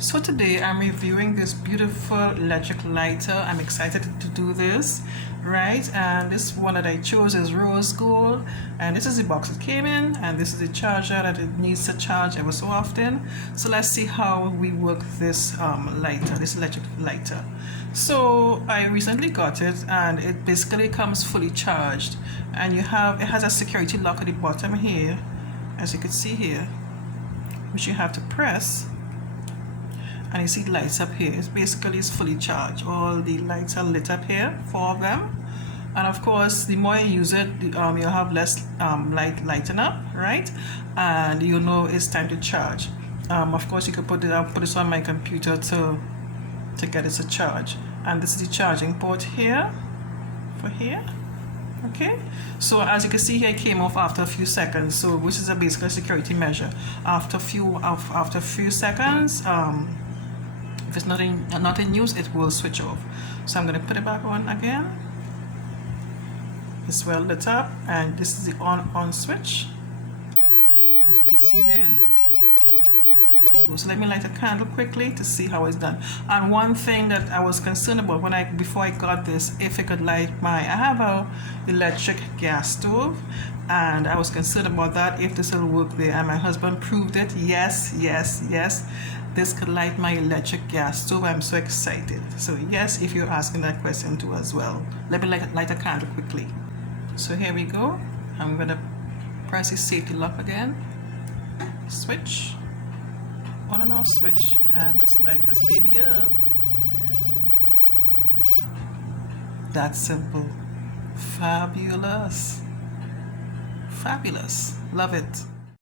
So today I'm reviewing this beautiful electric lighter. I'm excited to do this, right? And this one that I chose is rose gold, and this is the box it came in, and this is the charger that it needs to charge ever so often. So let's see how we work this lighter, this electric lighter. So I recently got it, and it basically comes fully charged, and it has a security lock at the bottom here, as you can see here, which you have to press. And you see lights up here. It's fully charged. All the lights are lit up here, 4 of them. And of course, the more you use it, you'll have less lighting up, right? And you know it's time to charge. Of course, you can put this on my computer to get it to charge. And this is the charging port here, for here. Okay, so as you can see here, it came off after a few seconds. So which is a basic security measure. After a few seconds, if it's not in use, it will switch off. So I'm going to put it back on again. It's well lit up, and this is the on switch. As you can see there. There you go. So let me light a candle quickly to see how it's done. And one thing that I was concerned about before I got this, if it could light I have a electric gas stove, and I was concerned about that, if this will work there. And my husband proved it. Yes. This could light my electric gas stove. I'm so excited. So yes, if you're asking that question too as well. Let me light a candle quickly. So here we go. I'm gonna press the safety lock again. Switch. On and off switch, and let's light this baby up. That's simple. Fabulous. Love it.